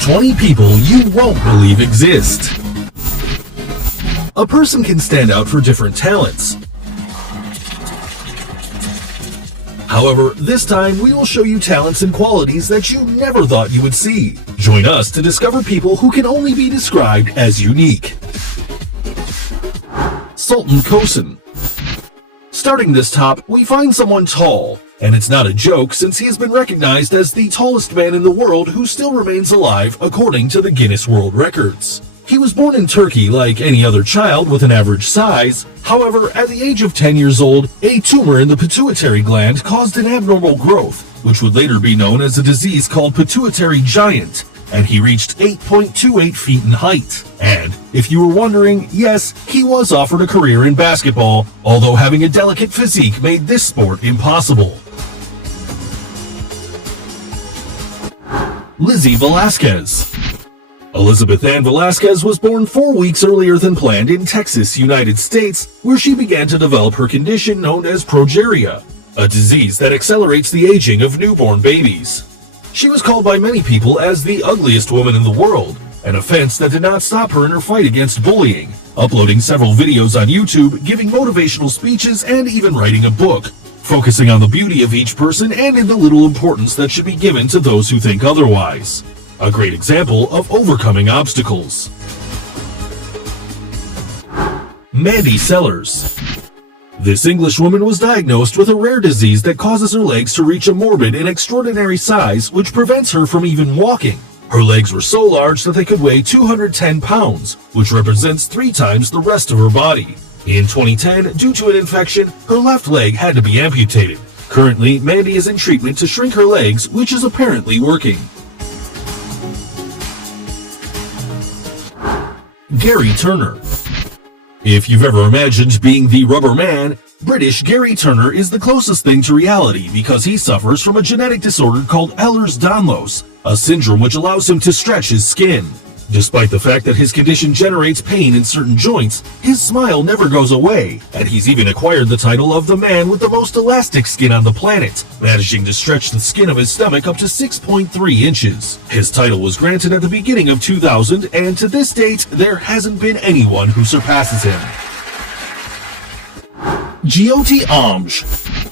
20 people you won't believe exist. A person can stand out for different talents. However, this time we will show you talents and qualities that you never thought you would see. Join us to discover people who can only be described as unique. Sultan Kosin. Starting this top, we find someone tall, and it's not a joke since he has been recognized as the tallest man in the world who still remains alive according to the Guinness World Records. He was born in Turkey like any other child with an average size. However, at the age of 10 years old, a tumor in the pituitary gland caused an abnormal growth, which would later be known as a disease called pituitary giant, and he reached 8.28 feet in height. And if you were wondering, yes, he was offered a career in basketball, although having a delicate physique made this sport impossible. Lizzie Velasquez. Elizabeth Ann Velasquez was born 4 weeks earlier than planned in Texas, United States, where she began to develop her condition known as progeria, a disease that accelerates the aging of newborn babies. She was called by many people as the ugliest woman in the world, an offense that did not stop her in her fight against bullying, uploading several videos on YouTube, giving motivational speeches, and even writing a book, focusing on the beauty of each person and in the little importance that should be given to those who think otherwise. A great example of overcoming obstacles. Mandy Sellers. This Englishwoman was diagnosed with a rare disease that causes her legs to reach a morbid and extraordinary size which prevents her from even walking. Her legs were so large that they could weigh 210 pounds, which represents 3 times the rest of her body. In 2010, due to an infection, her left leg had to be amputated. Currently, Mandy is in treatment to shrink her legs, which is apparently working. Gary Turner. If you've ever imagined being the rubber man, British Gary Turner is the closest thing to reality because he suffers from a genetic disorder called Ehlers-Danlos, a syndrome which allows him to stretch his skin. Despite the fact that his condition generates pain in certain joints, his smile never goes away, and he's even acquired the title of the man with the most elastic skin on the planet, managing to stretch the skin of his stomach up to 6.3 inches. His title was granted at the beginning of 2000, and to this date, there hasn't been anyone who surpasses him. Jyoti Amj.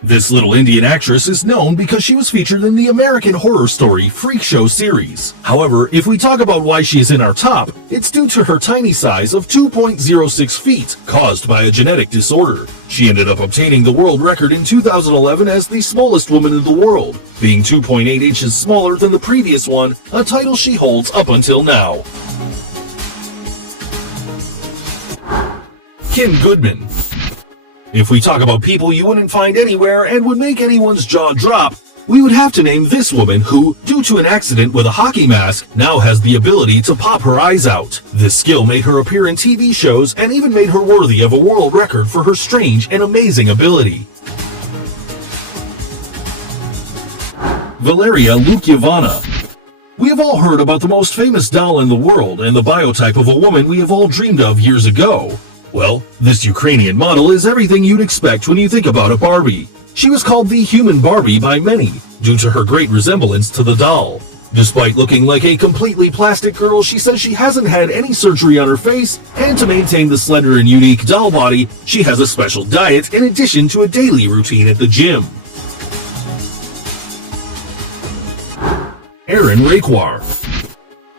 This little Indian actress is known because she was featured in the American Horror Story Freak Show series. However, if we talk about why she is in our top, it's due to her tiny size of 2.06 feet, caused by a genetic disorder. She ended up obtaining the world record in 2011 as the smallest woman in the world, being 2.8 inches smaller than the previous one, a title she holds up until now. Kim Goodman. If we talk about people you wouldn't find anywhere and would make anyone's jaw drop, we would have to name this woman who, due to an accident with a hockey mask, now has the ability to pop her eyes out. This skill made her appear in TV shows and even made her worthy of a world record for her strange and amazing ability. Valeria Lukievana. We have all heard about the most famous doll in the world and the biotype of a woman we have all dreamed of years ago. Well, this Ukrainian model is everything you'd expect when you think about a Barbie. She was called the human Barbie by many, due to her great resemblance to the doll. Despite looking like a completely plastic girl, she says she hasn't had any surgery on her face, and to maintain the slender and unique doll body, she has a special diet in addition to a daily routine at the gym. Aaron Raquar.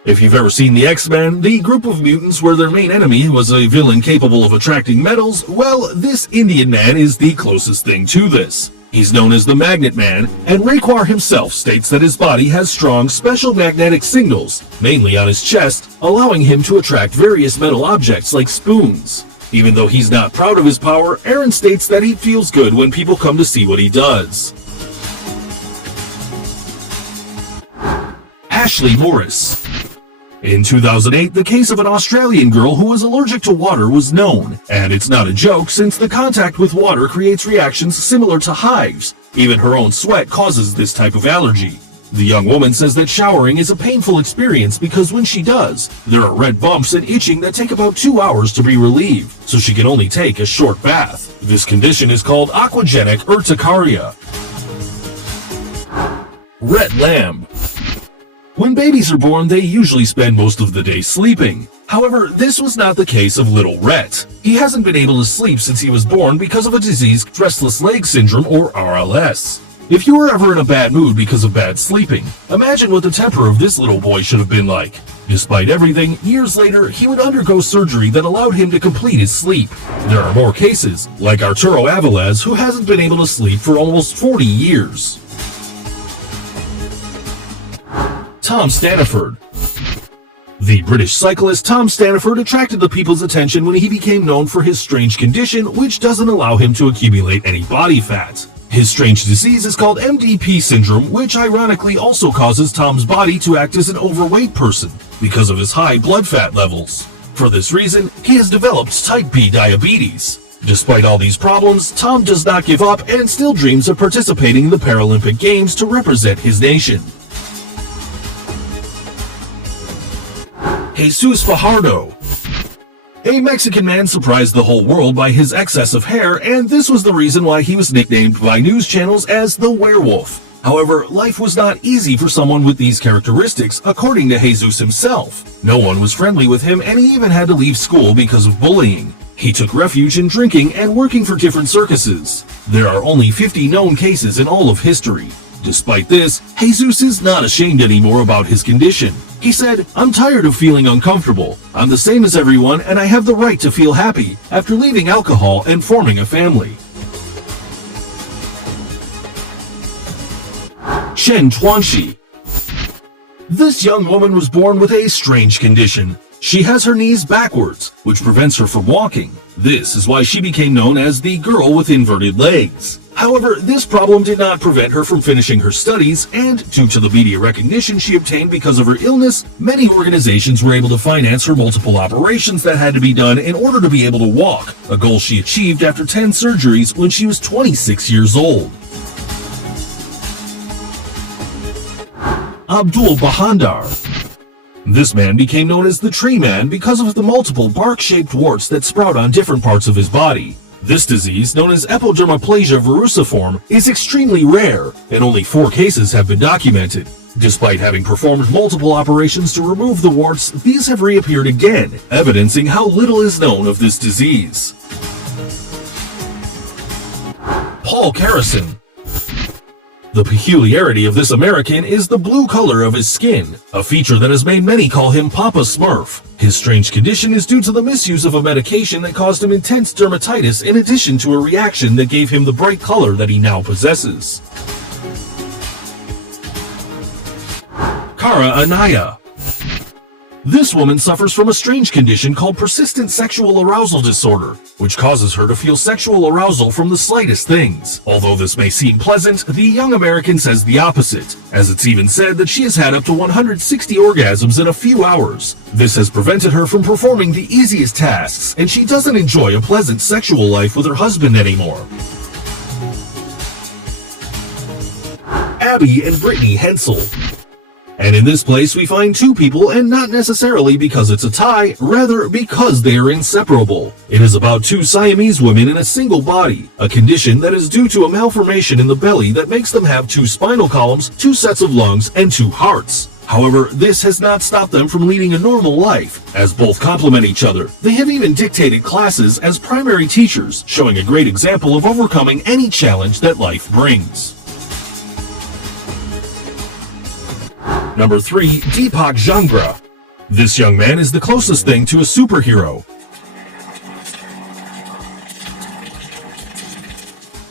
If you've ever seen the X-Men, the group of mutants where their main enemy was a villain capable of attracting metals, well, this Indian man is the closest thing to this. He's known as the Magnet Man, and Raquar himself states that his body has strong special magnetic signals, mainly on his chest, allowing him to attract various metal objects like spoons. Even though he's not proud of his power, Aaron states that he feels good when people come to see what he does. Ashley Morris. In 2008, the case of an Australian girl who was allergic to water was known, and it's not a joke since the contact with water creates reactions similar to hives. Even her own sweat causes this type of allergy. The young woman says that showering is a painful experience because when she does, there are red bumps and itching that take about 2 hours to be relieved, so she can only take a short bath. This condition is called aquagenic urticaria. Rhett Lamb. When babies are born, they usually spend most of the day sleeping. However, this was not the case of little Rhett. He hasn't been able to sleep since he was born because of a disease, restless leg syndrome, or RLS. If you were ever in a bad mood because of bad sleeping, imagine what the temper of this little boy should have been like. Despite everything, years later, he would undergo surgery that allowed him to complete his sleep. There are more cases, like Arturo Avilés, who hasn't been able to sleep for almost 40 years. Tom Staniford. The British cyclist Tom Staniford attracted the people's attention when he became known for his strange condition, which doesn't allow him to accumulate any body fat. His strange disease is called MDP syndrome, which ironically also causes Tom's body to act as an overweight person because of his high blood fat levels. For this reason, he has developed type B diabetes. Despite all these problems, Tom does not give up and still dreams of participating in the Paralympic Games to represent his nation. Jesus Fajardo. A Mexican man surprised the whole world by his excess of hair, and this was the reason why he was nicknamed by news channels as the werewolf. However, life was not easy for someone with these characteristics, according to Jesus himself. No one was friendly with him, and he even had to leave school because of bullying. He took refuge in drinking and working for different circuses. There are only 50 known cases in all of history. Despite this, Jesus is not ashamed anymore about his condition. He said, "I'm tired of feeling uncomfortable. I'm the same as everyone, and I have the right to feel happy after leaving alcohol and forming a family." Chen Tuanxi. This young woman was born with a strange condition. She has her knees backwards, which prevents her from walking. This is why she became known as the girl with inverted legs. However, this problem did not prevent her from finishing her studies, and due to the media recognition she obtained because of her illness, many organizations were able to finance her multiple operations that had to be done in order to be able to walk, a goal she achieved after 10 surgeries when she was 26 years old. Abdul Bahandar. This man became known as the Tree Man because of the multiple bark-shaped warts that sprout on different parts of his body. This disease, known as epidermoplasia verruciforme, is extremely rare, and only 4 cases have been documented. Despite having performed multiple operations to remove the warts, these have reappeared again, evidencing how little is known of this disease. Paul Carrison. The peculiarity of this American is the blue color of his skin, a feature that has made many call him Papa Smurf. His strange condition is due to the misuse of a medication that caused him intense dermatitis in addition to a reaction that gave him the bright color that he now possesses. Cara Anaya. This woman suffers from a strange condition called persistent sexual arousal disorder, which causes her to feel sexual arousal from the slightest things. Although this may seem pleasant, the young American says the opposite, as it's even said that she has had up to 160 orgasms in a few hours. This has prevented her from performing the easiest tasks, and she doesn't enjoy a pleasant sexual life with her husband anymore. Abby and Brittany Hensel. And in this place we find 2 people, and not necessarily because it's a tie, rather because they are inseparable. It is about 2 Siamese women in a single body, a condition that is due to a malformation in the belly that makes them have 2 spinal columns, 2 sets of lungs, and 2 hearts. However, this has not stopped them from leading a normal life, as both complement each other. They have even dictated classes as primary teachers, showing a great example of overcoming any challenge that life brings. Number 3. Deepak Jangra. This young man is the closest thing to a superhero.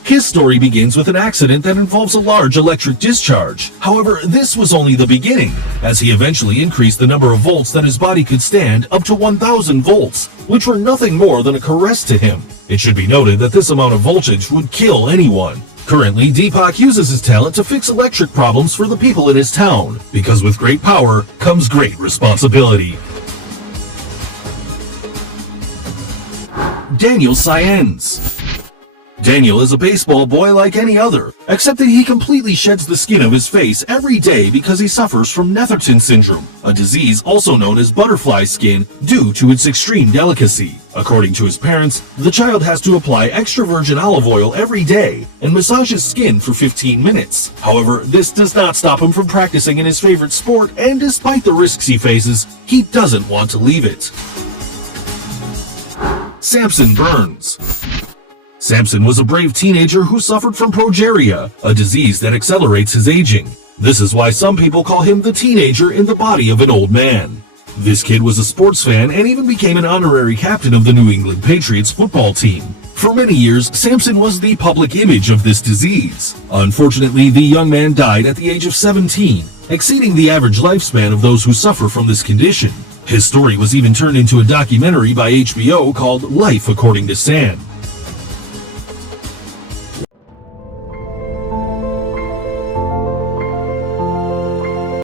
His story begins with an accident that involves a large electric discharge. However, this was only the beginning, as he eventually increased the number of volts that his body could stand up to 1,000 volts, which were nothing more than a caress to him. It should be noted that this amount of voltage would kill anyone. Currently, Deepak uses his talent to fix electric problems for the people in his town, because with great power comes great responsibility. Daniel Saenz. Daniel is a baseball boy like any other, except that he completely sheds the skin of his face every day because he suffers from Netherton syndrome, a disease also known as butterfly skin due to its extreme delicacy. According to his parents, the child has to apply extra virgin olive oil every day and massage his skin for 15 minutes. However, this does not stop him from practicing in his favorite sport, and despite the risks he faces, he doesn't want to leave it. Samson Burns. Samson was a brave teenager who suffered from progeria, a disease that accelerates his aging. This is why some people call him the teenager in the body of an old man. This kid was a sports fan and even became an honorary captain of the New England Patriots football team. For many years, Samson was the public image of this disease. Unfortunately, the young man died at the age of 17, exceeding the average lifespan of those who suffer from this condition. His story was even turned into a documentary by HBO called Life According to Sam.